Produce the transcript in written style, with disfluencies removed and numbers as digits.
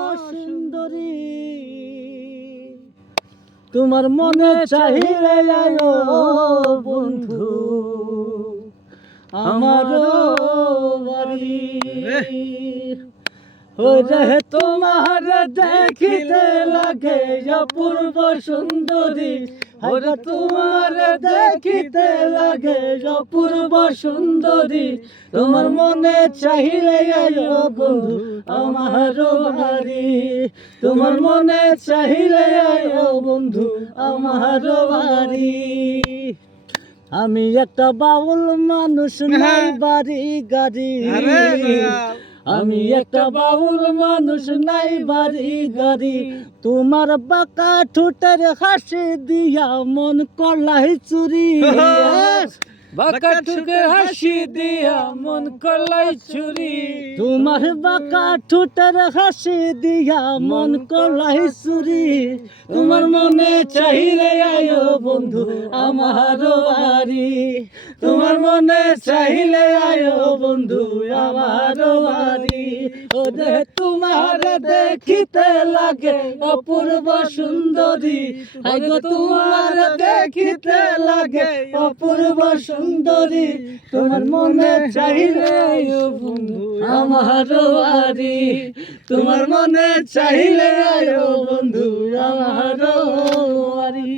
সুন্দরী তোমার মনে চাহিলে আয়ো বন্ধু আমার বাড়ি ওরে তোমার দেখিতে লাগে অপূর্ব সুন্দরী ওরে তোমার দেখিতে লাগে অপূর্ব সুন্দরী তোমার মনে চাহিলে আয়ো বন্ধু আমার বাড়ি তোমার মনে চাহিলে আয়ো বন্ধু আমার বাড়ি আমি একটা বাউল মানুষ নাই বাড়ি গাড়ি আমি একটা বাউল মানুষ নাই বাড়ি গাড়ি তোমার বাঁকা ঠোঁটের হাসি দিয়া মন করলাই চুরি বাঁকা ঠোঁটের হাসি দিয়া মন করলাই চুরি তোমার বাঁকা ঠোঁটের হাসি দিয়া মন করলাই চুরি তোমার মনে চাহিলে আয়ো বন্ধু আমার বাড়ি তোমার মনে চাহিলে আয়ো বন্ধু আমার বাড়ি ওরে তোমার দেখিতে লাগে অপূর্ব সুন্দরী আগো তোমার দেখিতে লাগে অপূর্ব সুন্দরী তোমার মনে চাহিলে আয়ো বন্ধু আমার বাড়ি তোমার মনে চাহিলে আয়ো বন্ধু আমার বাড়ি।